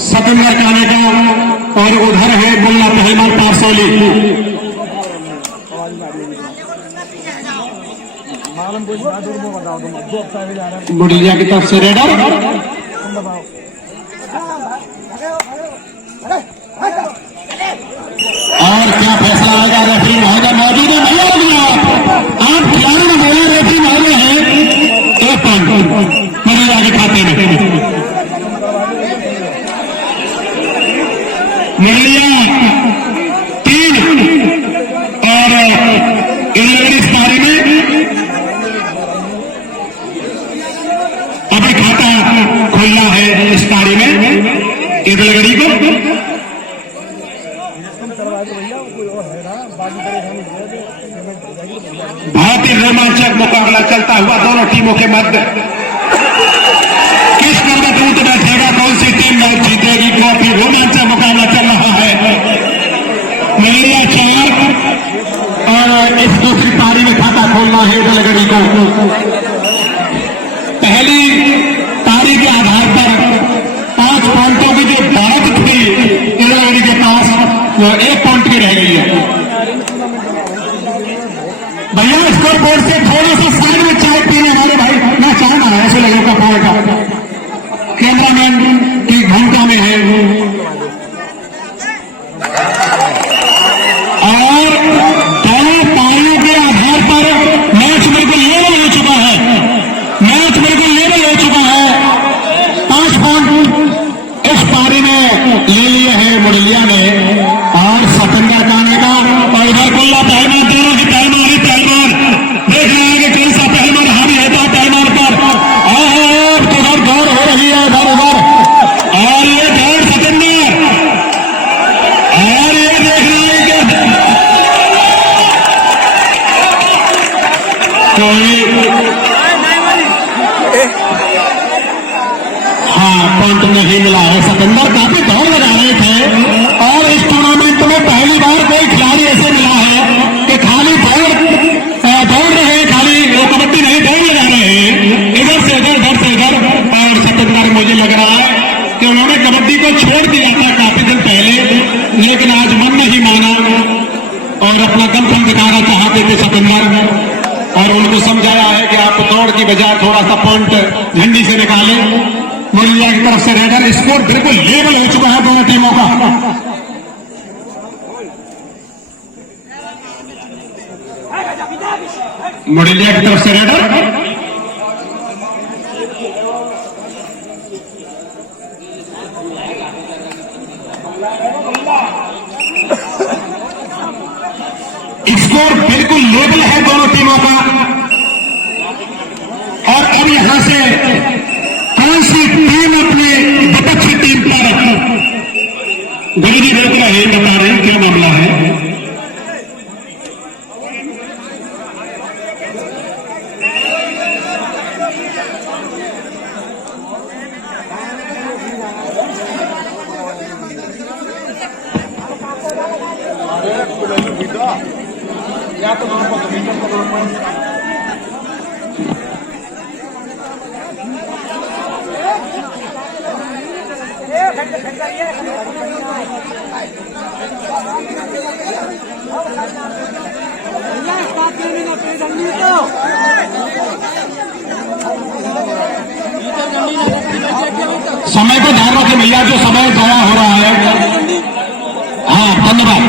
सतेंद्र काने का, और उधर है मुल्ला पहलवान पारसौली। बुढ़िया की तरफ से रेडर, और क्या फैसला आएगा? रेफरी महोदय मौजूद है, आप खिलाड़ी ने बोला रेफरी महोदय है 1 पॉइंट बुढ़िया के खाते में। मुरलिया 3 और इस बारे में अभी खाता खुलना है इस पारी में इदलगड़ी को। बहुत ही रोमांचक मुकाबला चलता हुआ दोनों टीमों के मध्य। किस नंबर टूट बैठेगा, कौन सी टीम मैच जीतेगी? काफी रोमांचक मुकाबला चल रहा है। मुरलिया 4 और इस दूसरी पारी में खाता खोलना है इदलगड़ी को। पहली पारी के आधार पर 5 पॉइंटों की जो बात थी इदलगड़ी के पास, वो 1 पॉइंट की रह गई है। भैया स्कोर बोर्ड से थोड़ा सा साइड में चाय पीने हमारे भाई ना चाहना है, ऐसे लगे का पाएगा कैमरामैन की भूमिका में है। और दोनों पारियों के आधार पर मैच बिल्कुल लेवल हो चुका है। 5 पॉइंट इस पारी में ले लिए हैं मुरलिया ने और सतेंद्र काने का, और इधर गुल्ला पहलवान, दोनों की पहलवान देख रहे हैं कि कौन सा पहलवान हावी होता है पहलवान पर। और उधर दौड़ हो रही है इधर उधर, और ये दौड़ सतेंद्र, और ये देख रहे हैं कि कोई पॉइंट नहीं मिला है। सतेंद्र काफी दौड़ लगा रहे थे, और इस टूर्नामेंट में पहली बार कोई खिलाड़ी ऐसे मिला है कि खाली दौड़ रहे हैं, खाली वो कबड्डी नहीं दौड़ लगा रहे हैं, इधर से इधर और सतेंद्र मुझे लग रहा है कि उन्होंने कबड्डी को छोड़ दिया था काफी दिन पहले, लेकिन आज मन नहीं माना और अपना दमखम दिखाना चाहते थे सतेंद्र, और उनको समझाया है कि आप दौड़ की बजाय थोड़ा सा पॉइंट झंडी से निकालें। मुरलिया की तरफ से रेडर, स्कोर बिल्कुल लेवल हो चुका है दोनों टीमों का। मुरलिया की तरफ से रेडर, स्कोर बिल्कुल लेवल है दोनों टीमों का। और अब यहां से कौन सी टीम अपने विपक्षी टीम पर गलती रोक रहे हैं, बता रहे हैं क्या मामला है। समय को ध्यान रखें भैया, जो समय जाया हो रहा है। हाँ, धन्यवाद।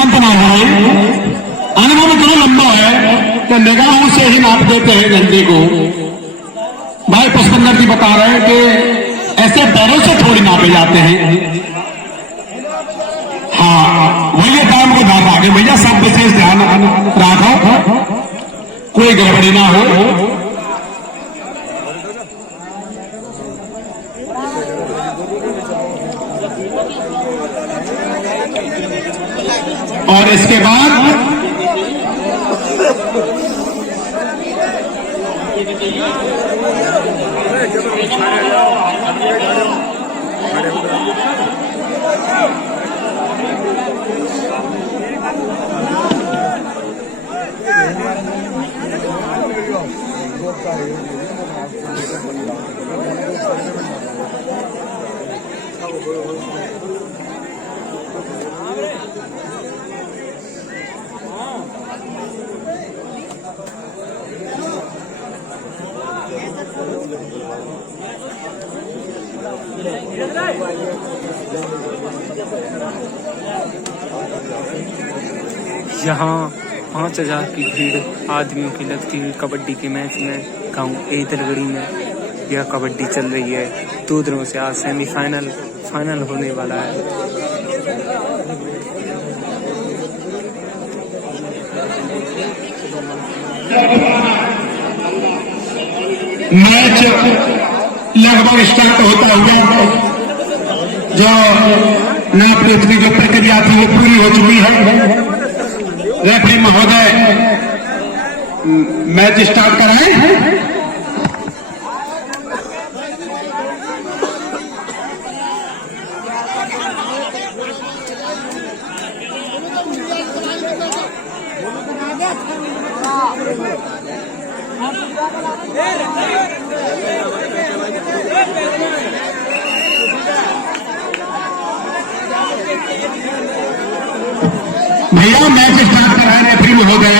अंतना है अनुभव इतना लंबा है कि निगाहों से ही नाप देते हैं झंडे को। भाई पुष्पेंद्र जी बता रहे हैं कि ऐसे पैरों से थोड़ी नापे जाते हैं। हाँ, वही काम को ध्यान रखें भैया, सब विशेष ध्यान रखो, कोई गड़बड़ी ना हो। और इसके बाद यहाँ 5000 की भीड़ आदमियों की लगती हुई कबड्डी के मैच में गांव एदलगढ़ी में यह कबड्डी चल रही है। 2 दिनों से आज सेमीफाइनल फाइनल होने वाला है। मैच लगभग स्टार्ट होता हुआ जो नाप की जो प्रक्रिया थी वो पूरी हो चुकी है। रेफरी महोदय मैच स्टार्ट कराएं। भैया मैच स्टार्ट कराए रेफरी महोदय।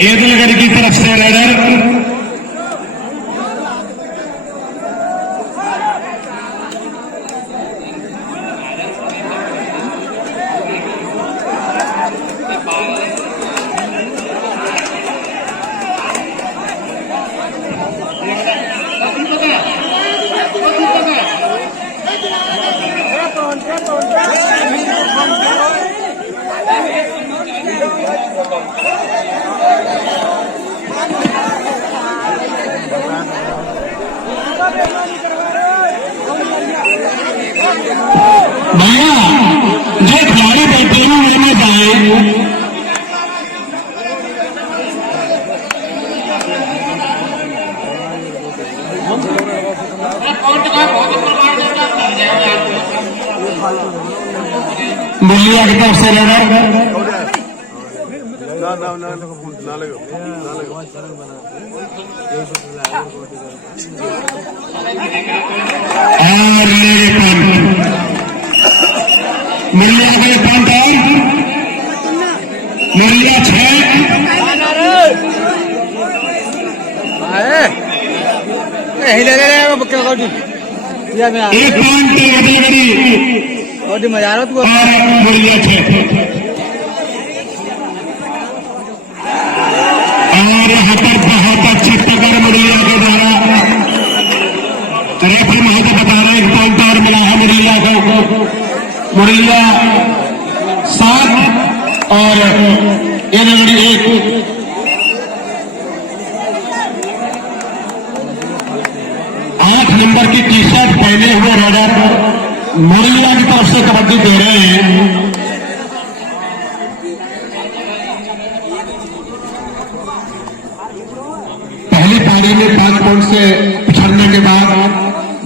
एदलगढ़ की तरफ से रेडर भैया जो खिलाड़ी बैठे हैं उनमें जाए। मुलिया की तरफ से मुलिया के पंट मुलिया 6 एक पॉइंट मुलिया 6 और यहाँ पर बहुत अच्छे टक्कर मुरैया के द्वारा रेफरी महोदय बता रहे हैं। 1 पॉइंट और मिला है मुरैया को। मुरैया 7 और एदलगढ़ी 1। नंबर की टी शर्ट पहने हुए रेडर मुरैया की तरफ से कबड्डी दे रहे हैं। पहली पारी में 5 पॉइंट से पिछड़ने के बाद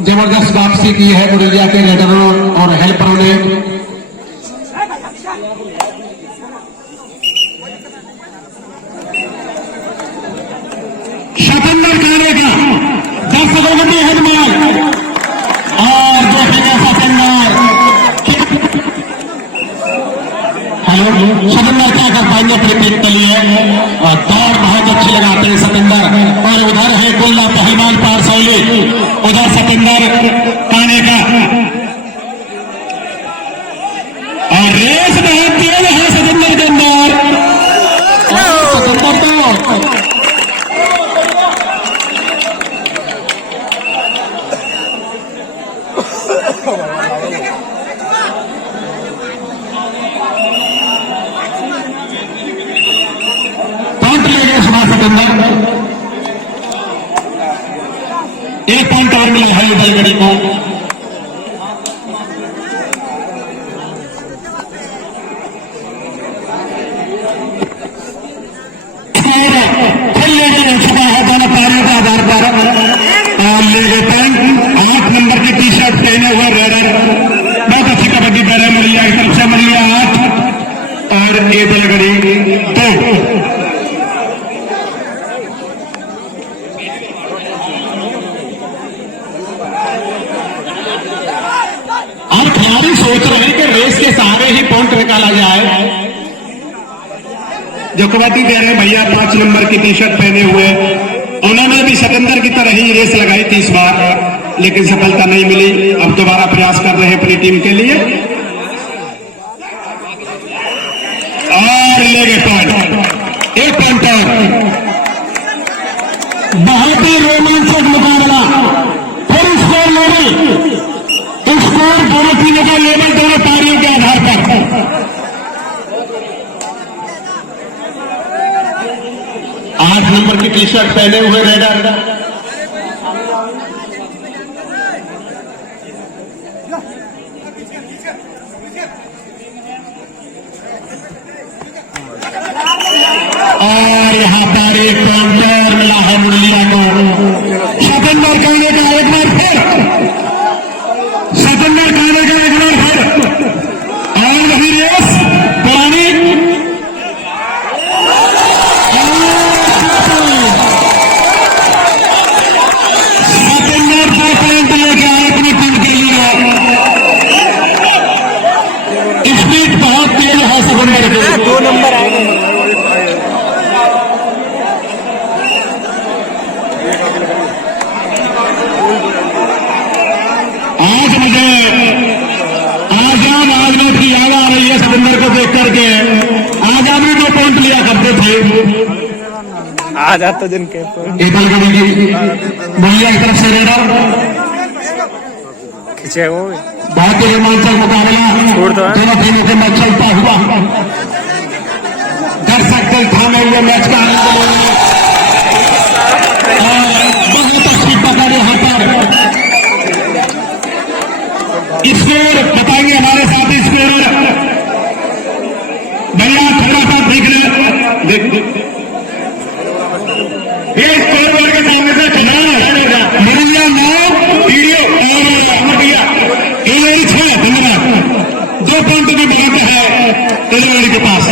जबरदस्त वापसी की है मुरैया के रेडरों और हेल्परों ने। सतेंद्र काने का 10 कबड्डी हेडमाल और देखेंगे सतेंद्र। हेलो सतेंद्र क्या कर पाएंगे क्रिकेट के लिए और दौड़ बहुत अच्छी लगाते हैं सतेंद्र। और उधर है गुल्ला पहलवान पारसौली, उधर सतेंद्र काने का और रेस बहुत तेज है सतेंद्र के अंदर। सतेंद्र तो सतेंद्र 1 पॉइंट और मिला है एदलगढ़ी को। खेलने के चुका है दोनों पारियों के आधार पर और ले 8 नंबर की टी शर्ट पहने हुए रेडर बहुत अच्छी कबड्डी दे रहे हैं मुरैया ए दलगड़ी 2। और खिलाड़ी सोच रहे हैं कि रेस के सहारे ही पॉइंट निकाला जाए। जो कबड्डी दे रहे हैं भैया 5 नंबर की टी शर्ट पहने हुए, उन्होंने भी सिकंदर की तरह ही रेस लगाई थी इस बार, लेकिन सफलता नहीं मिली। अब दोबारा प्रयास कर रहे हैं अपनी टीम के लिए और ले गए पॉइंट, 1 पॉइंट और। बहुत ही रोमांचक मुकाबला, फिर स्कोर लेवल, स्कोर दोनों टीमों का लेवल दोनों पारियों के आधार पर। 8 नंबर की टी शर्ट पहने हुए रेडर और यहां पर एक काउंटर मिला है मुरलिया को। सिकंदर कहने का एक बार फिर, सिकंदर कहने का एक बार फिर, और नहीं रेस पुरानी सिकंदर 2 पॉइंट लेके आए अपनी टीम के लिए। स्पीड बहुत तेज है सिकंदर के, 2 नंबर आए। आज मैच की याद आ रही है सिकंदर को देख करके। आज आप भी 2 पॉइंट लिया करते थे। आज आता दिन के मुरलिया की तरफ से रेडर खींचे वो बहुत ही रोमांचक मुकाबला, दोनों टीमों के मैच चलता हुआ दर्शक दल थामे हुए मैच का बहुत अच्छी पकड़ यहाँ पर। स्कोर बताएंगे हमारे साथ स्कोर भैया, थोड़ा सा देख ले, ये स्कोर बोर्ड के सामने से चला मुरलिया 9 वीडियो और भैया 6। धन्यवाद। 2 पॉइंट की बात है तेलवाड़ी के पास।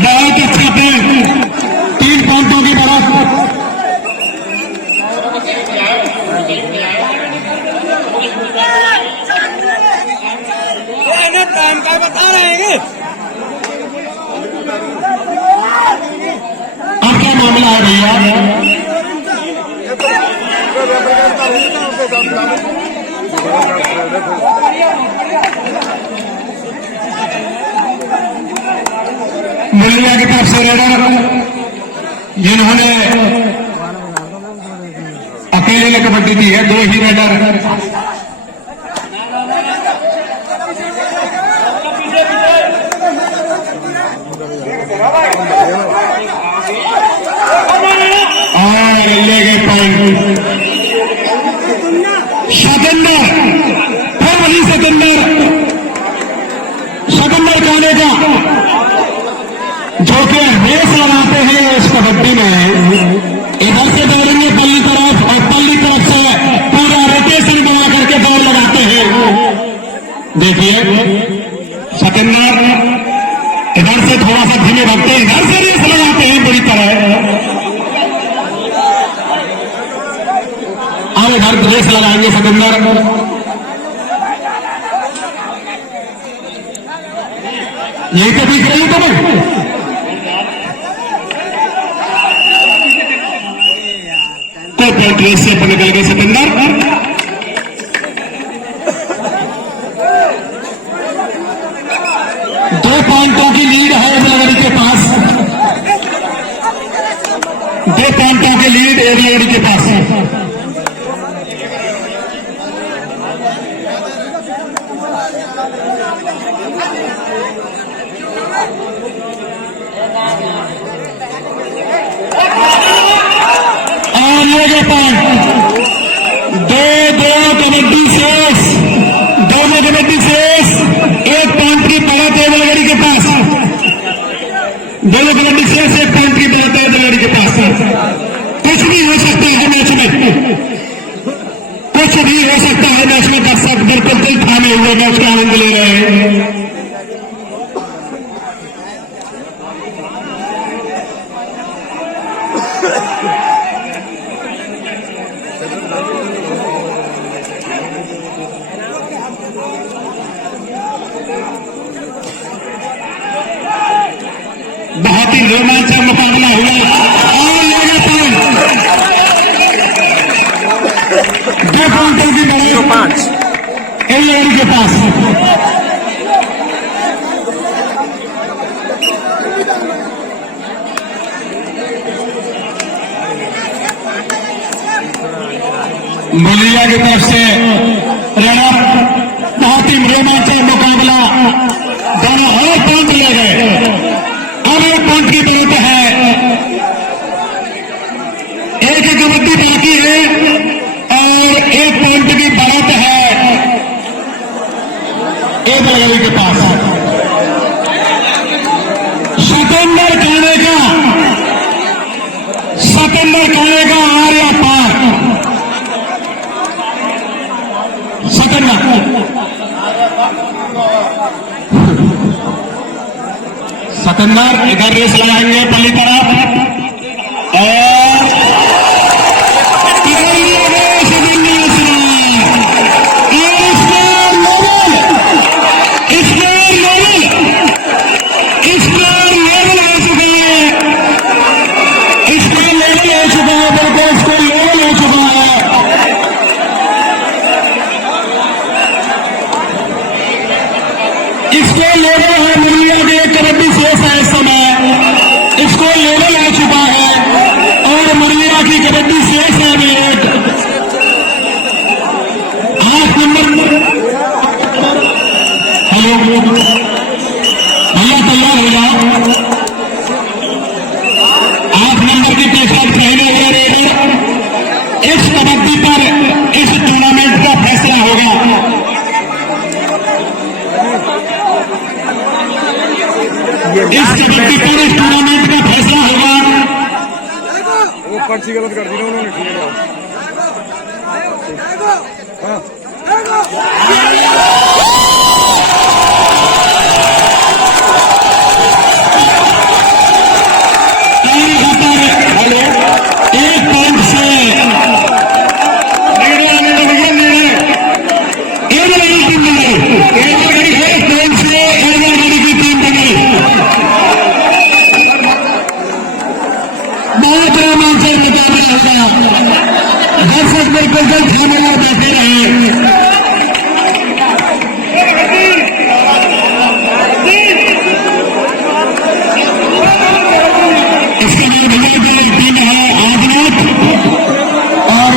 बहुत अच्छा पॉइंट 3 पॉइंटों की तरफ। टाइम का बता रहे हैं। अब क्या मामला है भैया? मुरलिया की तरफ से रेडर, जिन्होंने अकेले ने कबड्डी दी है, 2 ही रेडर। और ले गए पॉइंट सिकंदर, फिर वही सिकंदर कहने का जो कि रेस लगाते हैं इस कबड्डी में। इधर से दौड़ेंगे पल्ली तरफ और पल्ली तरफ से पूरा रोटेशन बना करके दौड़ लगाते हैं। देखिए सिकंदर इधर से थोड़ा सा धीमे भागते हैं, इधर से रेस लगाते हैं बुरी तरह, और इधर रेस लगाएंगे सिकंदर। यही तो दिख रही है तुम्हें। तो पॉइंट रेस से निकल गए सिकंदर। दो पॉइंटों की लीड है एरियाड़ी के पास, 2 पॉइंटों की लीड एरियाड़ी के पास। और ये पॉइंट 2 कुछ भी हो सकता है मैच में। दर्शक बिल्कुल दिल थामे हुए मैच का आनंद ले रहे हैं। बहुत ही रोमांचक मुकाबला हुआ और लगातार 2 पॉइंटों की बढ़त 5 इंग्लैंड के पास। मुलिया की तरफ से रनर। बहुत ही रोमांचक मुकाबला, दोनों और पॉइंट ले गए। अब 1 पॉइंट की जरूरत है। एक कबड्डी बाकी है और 1 पॉइंट की बढ़त है एक लगाई के पास। सतेंद्र कहने का आर्या पार। सतेंद्र इधर रेस लगाएंगे पल्ली तरफ और इसको लेवल है। मुरलिया के कबड्डी शेष है इस समय, इसको लेवल आ चुका है और मुरलिया की कबड्डी शेष है। मेरे 8 नंबर। हेलो भैया, तैयार हो जाओ। 8 नंबर की पेशकश पहले हुआ रेडर। इस कबड्डी पर इस टूर्नामेंट का फैसला होगा। इस कबड्डी पर इस टूर्नामेंट का फैसला होगा। वो पर्ची गलत कर दी ना उन्होंने। ठीक है हाँ। हेलो 1 पॉइंट से बहुत रोमांचक मुकाबला होगा। दर्शक बिल्कुल थामे और बैठे रहे। इसके लिए भैया की टीम है आदिनाथ और